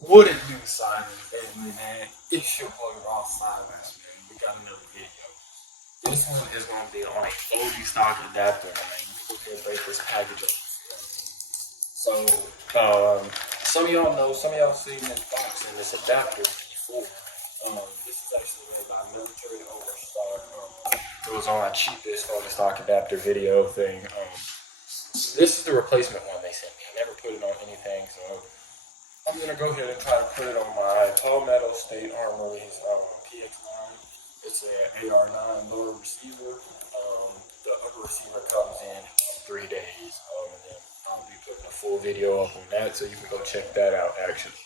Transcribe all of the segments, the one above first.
What it do, Simon? Family, man. It's your boy XRawSilenceX, man. We got another video. This one is going to be on a floating stock adapter, man. Let me go ahead and break this package up. So, some of y'all know, some of y'all seen this box and this adapter before. This is actually made by military overstock. It was on my cheapest floating stock adapter video thing. This is the replacement one they sent me. I never put it on anything, so I'm going to go ahead and try to put it on my Tall Metal State Armory's px-9. It's an ar-15 lower receiver. The upper receiver comes in 3 days. And then I'll be putting a full video up on that, so you can go check that out, actually.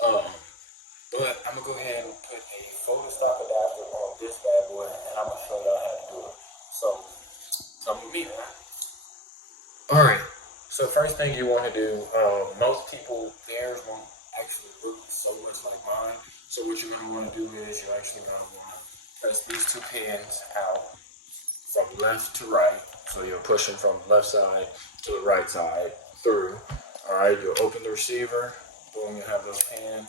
But I'm going to go ahead and put a floating stock adapter on this bad boy, and I'm going to show y'all how to do it. So, come with me, man. Alright, so first thing you want to do, most people, theirs won't actually look so much like mine. So what you're going to want to do is you're actually going to want to press these two pins out from left to right. So you'll push them from the left side to the right side through. Alright, you'll open the receiver, boom, you have those pins.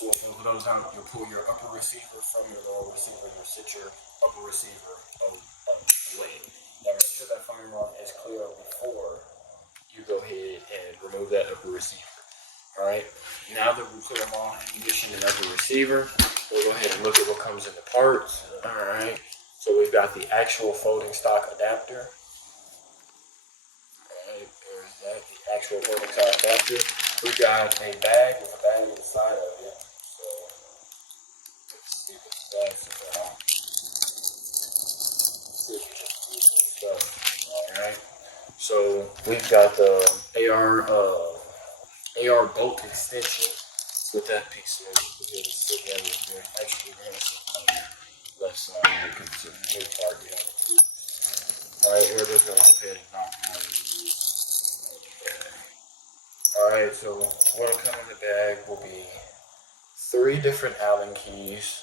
You'll pull both of those out, you'll pull your upper receiver from your lower receiver, you'll sit your upper receiver away. Now make sure that phone run is clear before you go ahead and remove that upper receiver. Alright, now that we put them all ammunition and upper receiver, we'll go ahead and look at what comes in the parts. Alright, so we've got the actual folding stock adapter. Alright, there's that, the actual folding stock adapter. We got a bag with a bag inside of it. So, let's see what the bag's about. Alright, so we've got the AR bolt extension with that piece there. We're going to sit down here. Actually, we're going to sit on the left side here because it's a new part we have to use. Alright, we're just going to go ahead and knock out of these. Alright, so what will come in the bag will be 3 different Allen keys.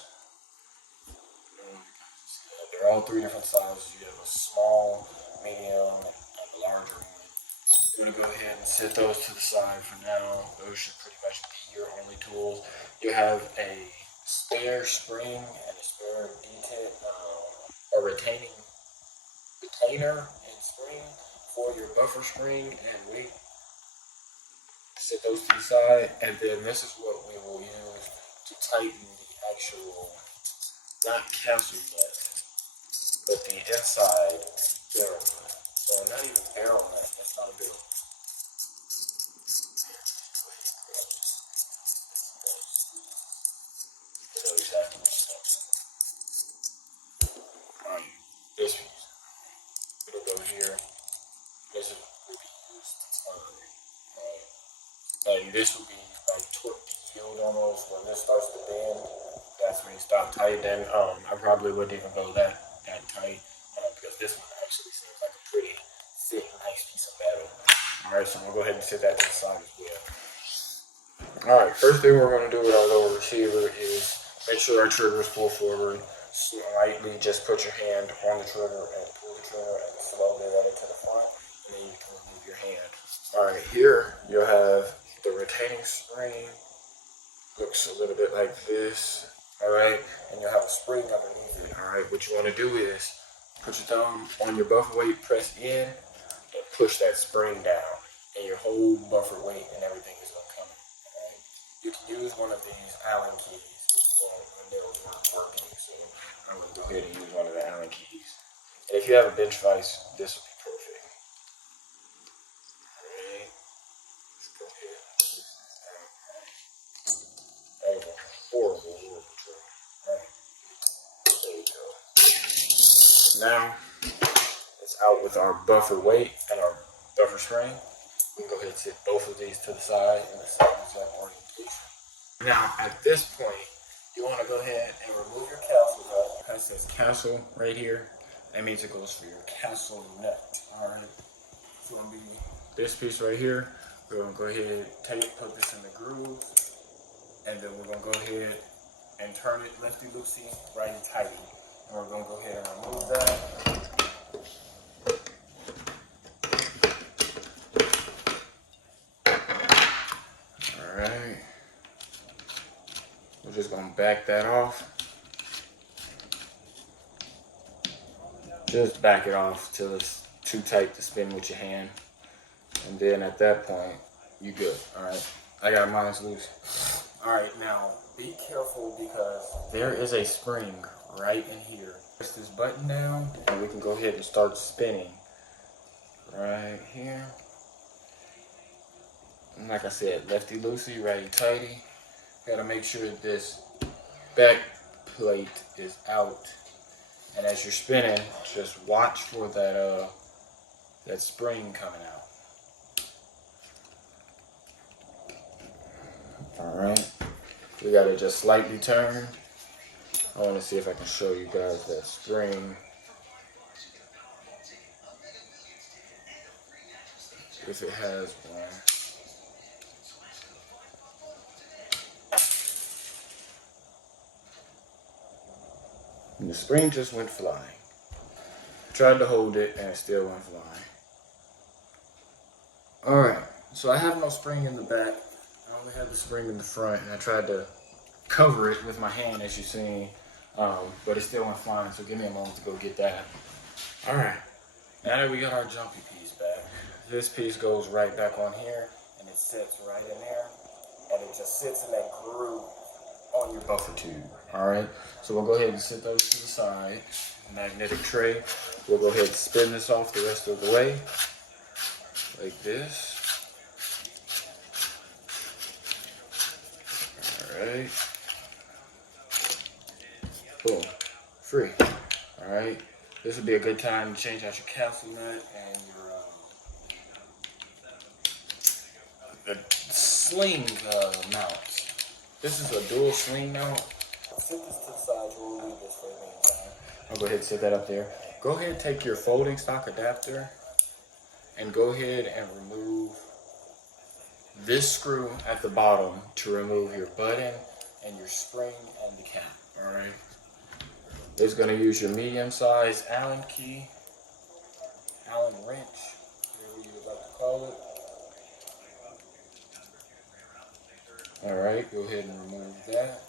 They're all 3 different sizes. You have a small, medium, and a larger one. We're going to go ahead and set those to the side for now. Those should pretty much be your only tools. You have a spare spring and a spare detent, a retainer and spring for your buffer spring and weight. Set those to the side, and then this is what we will use to tighten the actual, not castle nut, but the inside barrel nut. So not even barrel nut, that's not a barrel. So exactly this piece. It'll go here. This is will be used to turn. Like this will be like torque the yield almost. When this starts to bend, that's when you stop tightening. I probably wouldn't even go that tight because this one actually seems like a pretty thick, nice piece of metal. Alright, so we'll go ahead and set that to the side as well. Alright, first thing we're going to do with our lower receiver is make sure our trigger is pulled forward. Slightly just put your hand on the trigger and pull the trigger and slowly let it to the front, and then you can remove your hand. Alright, here you'll have the retaining spring. Looks a little bit like this. Alright, and you'll have a spring underneath it. Alright, what you want to do is put your thumb on your buffer weight, press in, and push that spring down. And your whole buffer weight and everything is going to come in. Alright, you can use one of these Allen keys when they're not working. So I'm going to go ahead and use one of the Allen keys. And if you have a bench vise, this will be perfect. Alright, let's go ahead. That was a horrible trick. Alright, there you go. Now, it's out with our buffer weight and our buffer spring. We can go ahead and set both of these to the side in the same exact orientation. Now, at this point, you want to go ahead and remove your castle nut. It says castle right here. That means it goes for your castle nut. Alright, it's going to be this piece right here. We're going to go ahead and put this in the groove. And then we're going to go ahead and turn it lefty-loosey, righty-tighty. And we're going to go ahead and remove that. Alright. We're just gonna back that off. Just back it off till it's too tight to spin with your hand. And then at that point, you good, all right? I got mine loose. All right, now be careful because there is a spring right in here. Press this button down and we can go ahead and start spinning right here. And like I said, lefty loosey, righty tighty. Gotta make sure that this back plate is out. And as you're spinning, just watch for that spring coming out. All right, we gotta just slightly turn. I want to see if I can show you guys that spring. If it has one. And the spring just went flying. Tried to hold it and it still went flying. Alright, so I have no spring in the back. I only have the spring in the front, and I tried to cover it with my hand as you've seen, but it still went flying, so give me a moment to go get that. Alright, now that we got our jumpy piece back, this piece goes right back on here, and it sits right in there, and it just sits in that groove on your buffer tube. Alright, so we'll go ahead and set those to the side. Magnetic tray. We'll go ahead and spin this off the rest of the way, like this. Alright. Boom. Free. Alright. This would be a good time to change out your capsule nut and your the sling mounts. This is a dual sling mount. Set this to the side. We'll leave this for the meantime. I'll go ahead and set that up there. Go ahead and take your folding stock adapter and go ahead and remove this screw at the bottom to remove your button and your spring and the cap. Alright. It's going to use your medium size Allen key, Allen wrench, whatever you would like to call it. Alright, go ahead and remove that.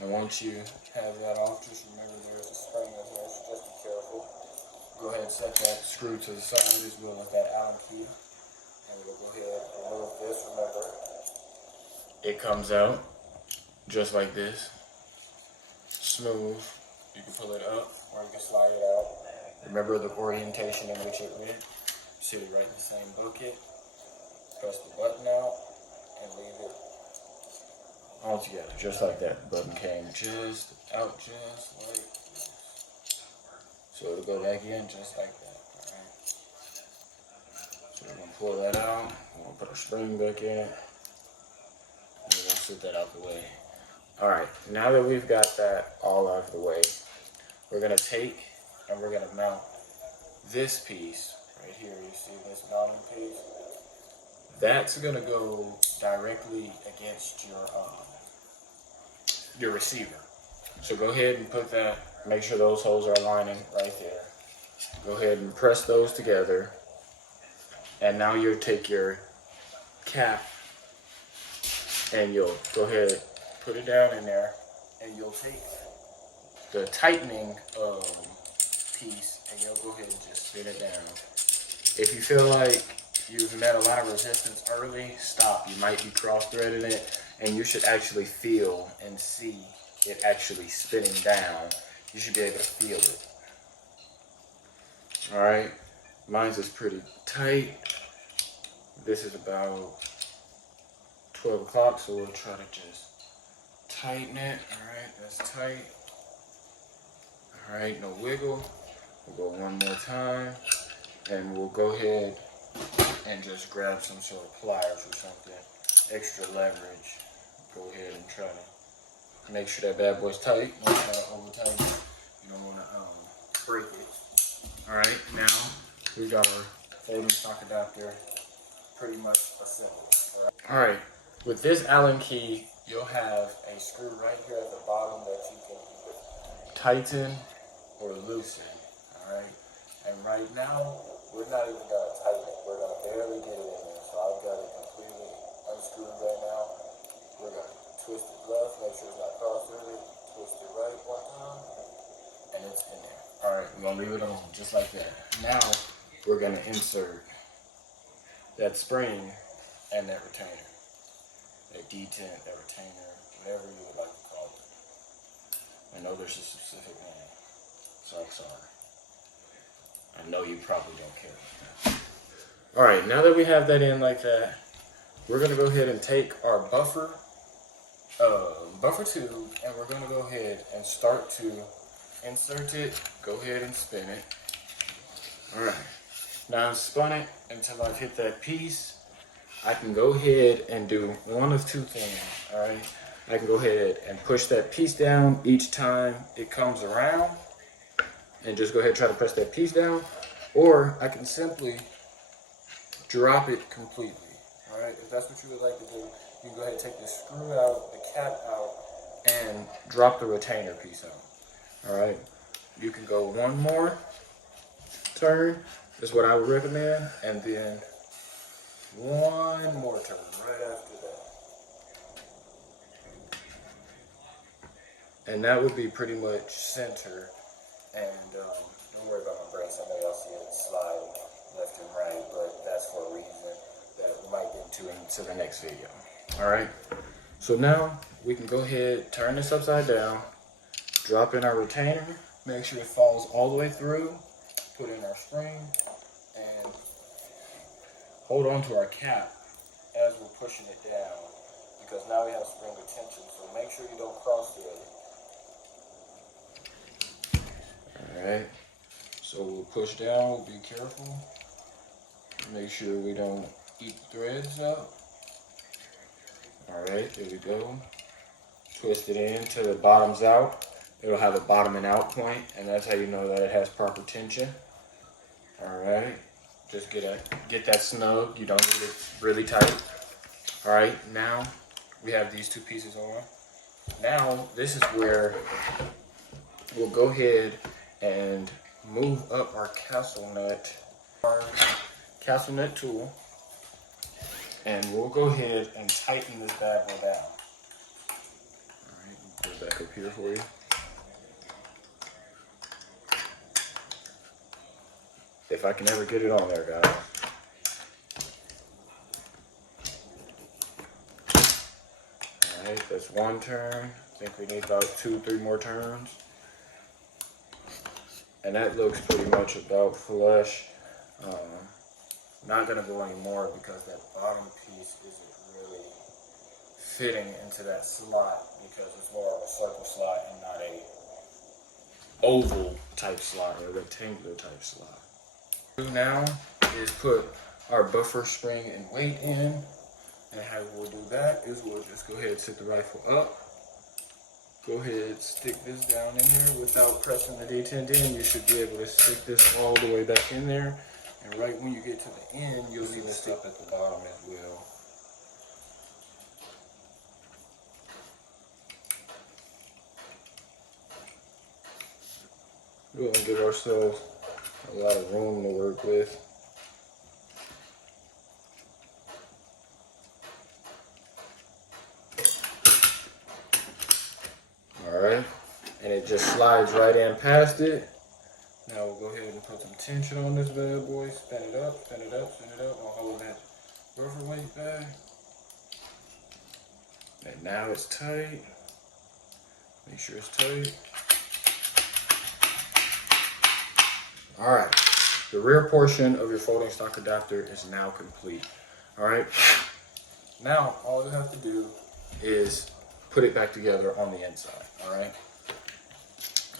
And once you have that off, just remember there's a spring in here, so just be careful. Go ahead and set that screw to the side as well as that Allen key. And we'll go ahead and remove this. Remember, it comes out just like this. Smooth. You can pull it up or you can slide it out. Remember the orientation in which it went. Sit it right in the same bucket. Press the button out and leave it all together, just like that. The button came just out, just like this. So it'll go back in just like that. Alright. So we're going to pull that out. We're going to put our spring back in. And we're going to set that out the way. Alright, now that we've got that all out of the way, we're going to take and we're going to mount this piece right here. You see this mounting piece? That's going to go directly against your receiver. So go ahead and put that, make sure those holes are aligning right there. Go ahead and press those together. And now you'll take your cap and you'll go ahead, put it down in there, and you'll take the tightening piece and you'll go ahead and just spin it down. If you feel like you've met a lot of resistance early, stop. You might be cross-threading it, and you should actually feel and see it actually spinning down. You should be able to feel it. Alright, mine's is pretty tight. This is about 12 o'clock, so we'll try to just tighten it. Alright, that's tight. Alright, no wiggle. We'll go one more time, and we'll go ahead and just grab some sort of pliers or something, extra leverage. Go ahead and try to make sure that bad boy's tight. Don't try to over tighten it. You don't want to break it. Alright, now we got our folding stock adapter pretty much assembled. Alright, with this Allen key, you'll have a screw right here at the bottom that you can tighten or loosen. Alright, and right now, we're not even going to tighten it. We're going to barely get it in there. So I've got it completely unscrewed right now. We're going to twist it gonna leave it on just like that. Now we're gonna insert that spring and that retainer, that detent, that retainer, whatever you would like to call it. I know there's a specific name, so I'm sorry. I know you probably don't care. All right, now that we have that in like that, we're gonna go ahead and take our buffer tube, and we're gonna go ahead and start to insert it. Go ahead and spin it. All right, now I've spun it until I've hit that piece. I can go ahead and do one of two things, all right? I can go ahead and push that piece down each time it comes around and just go ahead and try to press that piece down, or I can simply drop it completely, all right? If that's what you would like to do, you can go ahead and take the screw out, the cap out, and drop the retainer piece out, all right? You can go one more turn, is what I would recommend, and then one more turn right after that. And that would be pretty much center. And don't worry about my brakes. I know y'all see it slide left and right, but that's for a reason that we might get into the next video. All right. So now we can go ahead, turn this upside down, drop in our retainer, make sure it falls all the way through, put in our spring, and hold on to our cap as we're pushing it down, because now we have spring retention, so make sure you don't cross the other. Alright, so we'll push down, we'll be careful, make sure we don't eat the threads up. Alright, there we go. Twist it in till it bottoms out. It'll have a bottoming out point, and that's how you know that it has proper tension. Alright, just get that snug. You don't need it really tight. Alright, now we have these two pieces on. Now this is where we'll go ahead and move up our castle nut tool, and we'll go ahead and tighten this bad boy down. Alright, put it back up here for you. If I can ever get it on there, guys. Alright, that's one turn. I think we need about 2-3 more turns. And that looks pretty much about flush. Not gonna go anymore because that bottom piece isn't really fitting into that slot, because it's more of a circle slot and not a oval type slot or a rectangular type slot. What we'll do now is put our buffer spring and weight in, and how we'll do that is we'll just go ahead and set the rifle up. Go ahead, stick this down in here without pressing the detent in. You should be able to stick this all the way back in there. And right when you get to the end, you'll see this stuff at the bottom as well. We're gonna give ourselves a lot of room to work with. Alright, and it just slides right in past it. Now we'll go ahead and put some tension on this bad boy. Spin it up, spin it up, spin it up. I'll hold that buffer weight back. And now it's tight. Make sure it's tight. Alright, the rear portion of your folding stock adapter is now complete. Alright, now all you have to do is put it back together on the inside. Alright,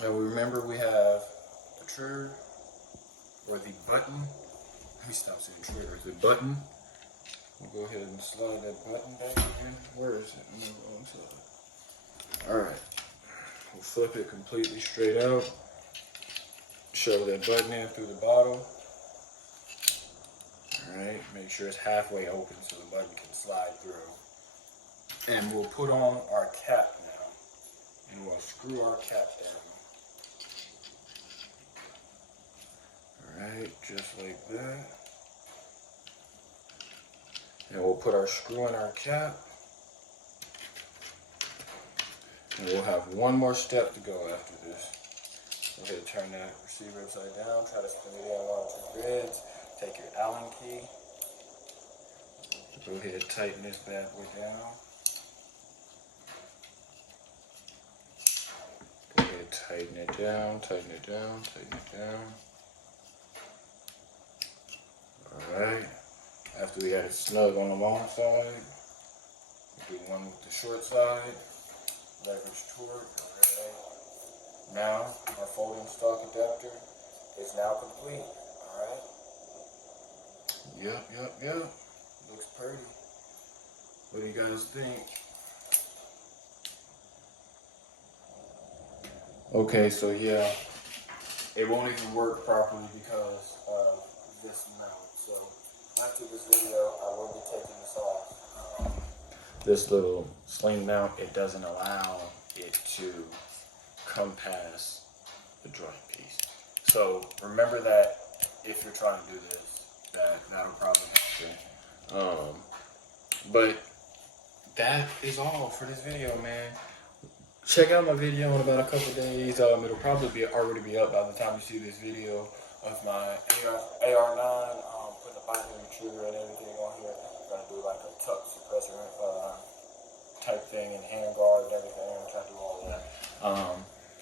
now remember we have the trigger, or the button. Let me stop saying trigger, the button. We'll go ahead and slide that button back in. Where is it? On the wrong side. Alright, we'll flip it completely straight out. Shove that button in through the bottom. Alright, make sure it's halfway open so the button can slide through. And we'll put on our cap now. And we'll screw our cap down. Alright, just like that. And we'll put our screw in our cap. And we'll have one more step to go after this. Go ahead and turn that receiver upside down. Try to spin it in 1 or 2 grids. Take your Allen key. Go ahead and tighten this bad boy down. Go ahead and tighten it down, tighten it down, tighten it down. Alright. After we got it snug on the long side, do one with the short side. Leverage torque. Alright. Now, our folding stock adapter is now complete. Alright. Yep. Looks pretty. What do you guys think? Okay, so yeah, it won't even work properly because of this mount. So after this video, I will be taking this off. This little sling mount, it doesn't allow it to come past the joint piece. So remember that if you're trying to do this, that'll probably happen. But that is all for this video, man. Check out my video in about a couple days. It'll probably already be up by the time you see this video of my ar-15, putting a binary trigger and everything on here. I'm gonna do like a tuck suppressor type thing and handguard and everything. I'm trying to do all of that.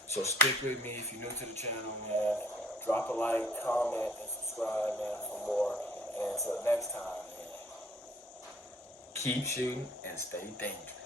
So stick with me if you're new to the channel, man. Drop a like, comment, and subscribe, man, for more. And until next time, man, keep shooting and stay dangerous.